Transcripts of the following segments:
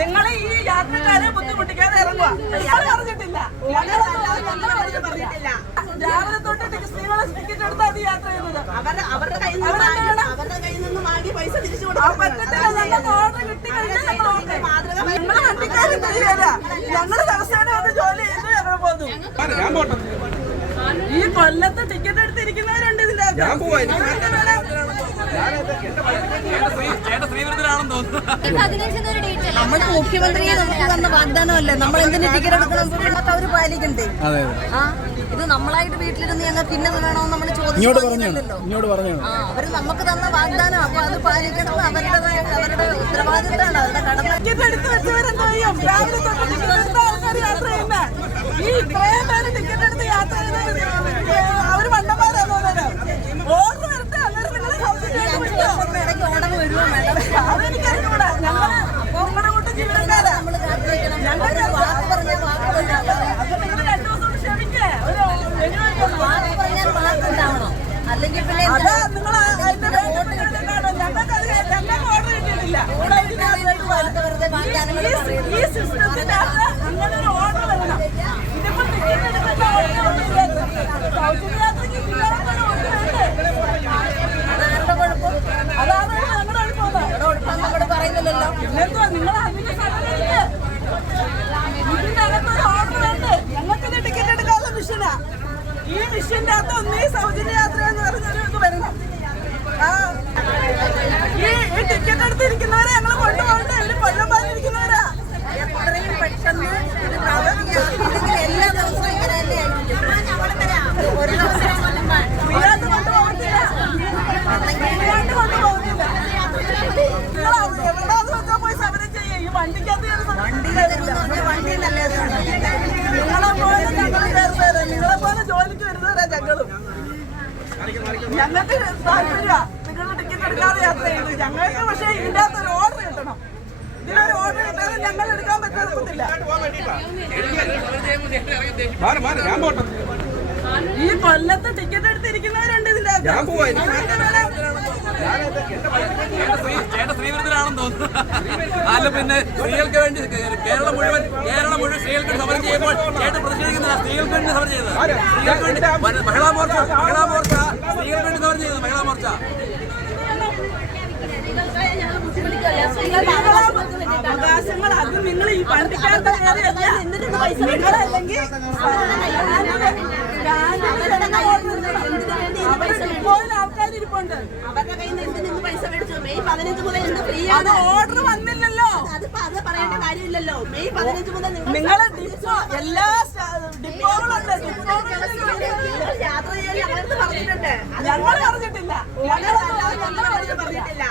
നിങ്ങൾ ഈ യാത്രക്കാരെ ബുദ്ധിമുട്ടിക്കാതെ ഇറങ്ങുക. പറഞ്ഞിട്ടില്ല, രാവിലെ തൊട്ടിട്ട് സ്ത്രീകളെ ടിക്കറ്റ് എടുത്താൽ അത് യാത്ര ചെയ്യുന്നത് അവരുടെ കയ്യിൽ നിന്ന് വാങ്ങി പൈസ തിരിച്ചു കൊടുക്കാൻ പറ്റത്തില്ല. ഞങ്ങൾക്ക് ഓർഡർ കിട്ടി കഴിഞ്ഞാൽ ഞങ്ങൾ വണ്ടിക്കാരും തരികയില്ല. ഞങ്ങൾ ദിവസേന വന്ന് ജോലി ചെയ്ത് ഞങ്ങൾ പോന്നു. ഈ കൊല്ലത്ത് ടിക്കറ്റ് എടുത്തിരിക്കുന്നവരുണ്ട് ഇതിന്റെ നമ്മുടെ മുഖ്യമന്ത്രി നമുക്ക് തന്ന വാഗ്ദാനമല്ലേ, നമ്മൾ എന്തിനു ടിക്കറ്റ് എടുക്കണം അവര് പാലിക്കണ്ടേ? ഇത് നമ്മളായിട്ട് വീട്ടിലിരുന്ന് ഞങ്ങൾ പിന്നത് വേണമെന്ന് നമ്മൾ ചോദിച്ചില്ലല്ലോ. അവര് നമുക്ക് തന്ന വാഗ്ദാനം, അപ്പൊ അത് പാലിക്കണം. അവരുടെ ഉത്തരവാദിത്തമാണ്, അവരുടെ കടമ. ടിക്കറ്റ് എടുത്ത് വെച്ചവരെന്താ ചെയ്യും? രാവിലെ തൊട്ട് ടിക്കറ്റ് എടുത്ത ആൾക്കാർ യാത്ര ചെയ്യുന്ന ഈ ഇത്രയും പേര് ടിക്കറ്റ് എടുത്ത് യാത്ര ചെയ്ത് അവര് മണ്ടന്മാരാ തോന്നുന്നത്. ഓർഡർ വരട്ടെ, അന്നേരം നിങ്ങളെ ഇടയ്ക്ക് ഓർഡർ വരുമോ വേണ്ട, അതെനിക്കറിഞ്ഞൂടാ. ഞങ്ങള് നിങ്ങളുടെ കൂട്ട് ജീവനക്കാരാ. വാക്ക് പറഞ്ഞ വാക്ക് പറഞ്ഞാൽ വാക്കുണ്ടാവണോ? അല്ലെങ്കിൽ പിന്നെ നിങ്ങൾ ഈ സിസ്റ്റത്തിന്റെ അങ്ങനെ ഒരു ഓർഡർ വരണം. ഇതിപ്പോ ടിക്കറ്റ് എടുത്തിട്ട് സൗജന്യയാത്രയ്ക്ക് അതാണ് ഞങ്ങളുടെ നമ്മൾ പറയുന്നില്ലല്ലോ. പിന്നെന്തുവാ നിങ്ങൾ അതിന്റെ സമയത്ത് ഇതിന്റെ അകത്തൊരു ഓർഡർ വേണ്ട. ഞങ്ങൾക്കിത് ടിക്കറ്റ് എടുക്കാനുള്ള മിഷനാ. ഈ മിഷന്റെ അകത്ത് ഒന്നേ സൗജന്യ യാത്ര എന്ന് പറഞ്ഞൊരു ഇത് വരണം. ഈ ടിക്കറ്റ് എടുത്തിരിക്കുന്നവരെ ഞങ്ങൾ കൊണ്ടുപോകണ്ടേ? ഇവര് കൊല്ലം പറഞ്ഞിരിക്കുന്നവരാ. എത്രയും പെട്ടെന്ന് എല്ലാ ദിവസവും ഇങ്ങനെ ഒരു ദിവസം ഫ്രീയായിട്ട് കൊണ്ടുപോകത്തില്ല. ഫ്രീയായിട്ട് കൊണ്ടുപോകത്തില്ല. നിങ്ങൾ എവിടെയാന്ന് വെച്ചാൽ പോയി സമരം ചെയ്യും. ഈ വണ്ടിക്കകത്ത് വണ്ടി നല്ലത്. നിങ്ങളെ പോലെ ഞങ്ങൾ കയറുന്നവരാ. നിങ്ങളെ പോലെ ജോലിക്ക് വരുന്നവരാ ഞങ്ങളും. ഞങ്ങൾക്ക് താല്പര്യ നിങ്ങളുടെ ടിക്കറ്റ് എടുക്കാതെ യാത്ര ചെയ്യുന്നത്. ഞങ്ങൾക്ക് പക്ഷേ ഇതിൻ്റെ അകത്ത് ഒരു ഓർഡർ കിട്ടണം. ഇതിനൊരു ഓർഡർ കിട്ടാതെ ഞങ്ങൾ എടുക്കാൻ പറ്റത്തില്ല. ഈ കൊല്ലത്ത് ടിക്കറ്റ് എടുത്തിരിക്കുന്നവരുണ്ട് ഇതിന്റെ ശ്രീവൃദ്ധനാണെന്ന് തോന്നുന്നു. അല്ല പിന്നെ സ്ത്രീകൾക്ക് വേണ്ടി കേരളം മുഴുവൻ സ്ത്രീകൾക്ക് സമരം ചെയ്യുമ്പോൾ ചേട്ടൻ പ്രതിഷേധിക്കുന്ന സ്ത്രീകൾക്ക് വേണ്ടി സമരം ചെയ്തത്. സ്ത്രീകൾക്ക് വേണ്ടി മഹിളാ മോർച്ച സ്ത്രീകൾക്ക് വേണ്ടി സമരം ചെയ്തത് മഹിളാ മോർച്ച. അവകാശങ്ങൾ അത് നിങ്ങൾ ഈ വണ്ടിക്കാരുടെ നിങ്ങളല്ലെങ്കിൽ ആൾക്കാരിപ്പുണ്ട്. അവരുടെ കയ്യിൽ നിന്ന് എന്തിനു പൈസ മേടിച്ചു? മെയ് 15 മുതൽ എന്ത് ഫ്രീ അത് ഓർഡർ വന്നില്ലല്ലോ. അതിപ്പോ അത് പറയേണ്ട കാര്യമില്ലല്ലോ. മെയ് 15 മുതൽ നിങ്ങളെ ഡിപ്പോ എല്ലാ ഡിപ്പോകളുണ്ട്. യാത്ര ചെയ്യാൻ ഞങ്ങളടുത്ത് പറഞ്ഞിട്ടുണ്ട്. ഞങ്ങൾ പറഞ്ഞിട്ടില്ല. പറഞ്ഞിട്ടില്ല.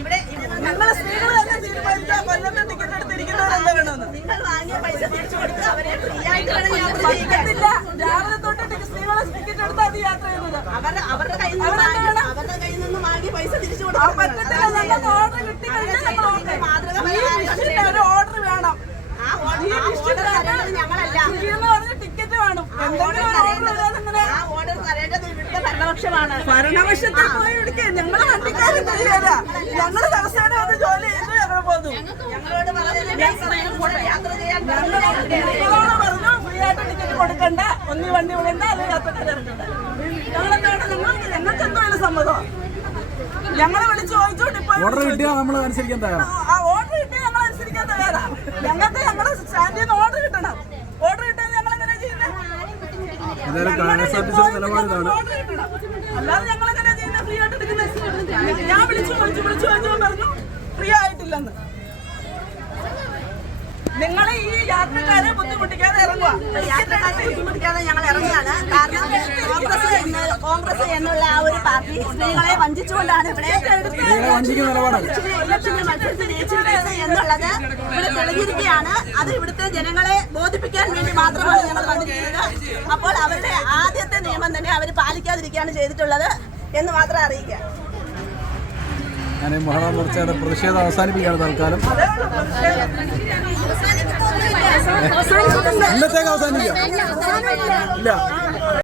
ഇവിടെ ഞങ്ങളെ സ്ത്രീകൾ തന്നെ തീരുമാനിക്കാം കൊല്ലത്തെ ടിക്കറ്റ് എടുത്തിരിക്കുന്നവർ എന്താ വേണമെന്ന്. നിങ്ങൾ വാങ്ങിയ പൈസ തിരിച്ചു കൊടുത്ത് അവരെ ഫ്രീ ആയിട്ട് വേണം യാത്ര ചെയ്യാൻ. പറ്റത്തില്ല. രാവിലെ തൊട്ടിട്ട് സ്ത്രീകളെ ടിക്കറ്റ് എടുത്താൽ അത് യാത്ര ചെയ്യുന്നത് അവരുടെ കയ്യിൽ നിന്ന് വാങ്ങി പൈസ തിരിച്ചു കൊടുക്കാൻ പറ്റത്തില്ല. ഞങ്ങൾക്ക് ഓർഡർ കിട്ടി കഴിഞ്ഞാൽ ഒരു ഓർഡർ വേണം. ഞങ്ങളല്ല ടിക്കറ്റ് വേണം. ആ ഓർഡർ തരേണ്ടത് ഇവിടുത്തെ ഭരണപക്ഷമാണ്. ഭരണപക്ഷത്തിൽ പോയി വിളിക്കുക. ഞങ്ങളെ വണ്ടിക്കാരും തരികയില്ല. ഞങ്ങൾ ദിവസേന വന്ന് ജോലി ചെയ്ത് ഞങ്ങൾ പോന്നു. ഞങ്ങളോട് യാത്ര ചെയ്യാൻ പറഞ്ഞു ഫ്രീ ആയിട്ട് ടിക്കറ്റ് കൊടുക്കണ്ട, ഒന്നീ വണ്ടി വിടണ്ട, അല്ലെങ്കിൽ യാത്രക്കാരെ ഇറക്കണ്ട. ഞങ്ങൾക്ക് എന്താണ് സമ്മതം? ഞങ്ങളെ വിളിച്ച് ചോദിച്ചോണ്ട് ഓർഡർ കിട്ടിയാൽ നമ്മൾ അനുസരിക്കാൻ തയ്യാറാണ്. ഓർഡർ കിട്ടിയാൽ ഞങ്ങൾ അനുസരിക്കാൻ തയ്യാറാ. ഞങ്ങൾക്ക് ഞങ്ങളുടെ സ്റ്റാൻഡിൽ നിന്ന് ഓർഡർ കിട്ടണം. ഓർഡർ കിട്ടാൻ ഞങ്ങൾ എങ്ങനെ ചെയ്യുന്നത്? അല്ലാതെ ഞങ്ങൾ എങ്ങനെ ചെയ്യുന്നത്? ഫ്രീ ആയിട്ട് എടുക്കുന്നത്. ഞാൻ വിളിച്ചു പറഞ്ഞു ഫ്രീ ആയിട്ടില്ലെന്ന്. നിങ്ങൾ ഈ യാത്രക്കാരെ ബുദ്ധിമുട്ടിക്കാതെ ഇറങ്ങുക. ബുദ്ധിമുട്ടിക്കാതെ ഞങ്ങൾ ഇറങ്ങുകയാണ്. കാരണം കോൺഗ്രസ് എന്നുള്ള ആ ഒരു പാർട്ടി സ്ത്രീകളെ വഞ്ചിച്ചുകൊണ്ടാണ് ഇവിടെ ഇലക്ഷനിൽ മത്സരിച്ച് ജയിച്ചിട്ടുള്ളത് എന്നുള്ളത് ഇവിടെ തെളിഞ്ഞിരിക്കുകയാണ്. അത് ഇവിടുത്തെ ജനങ്ങളെ ബോധിപ്പിക്കാൻ വേണ്ടി മാത്രമാണ് ഞങ്ങൾ വന്നിരിക്കുന്നത്. അപ്പോൾ അവരുടെ ആദ്യത്തെ നിയമം തന്നെ അവർ പാലിക്കാതിരിക്കുകയാണ് ചെയ്തിട്ടുള്ളത് എന്ന് മാത്രം അറിയിക്കുക. ഞാൻ മഹിളാ മോർച്ചയുടെ പ്രതിഷേധം അവസാനിപ്പിക്കുകയാണ് തൽക്കാലം. ഇന്നത്തേക്ക് അവസാനിപ്പിക്കാം. ഇല്ല.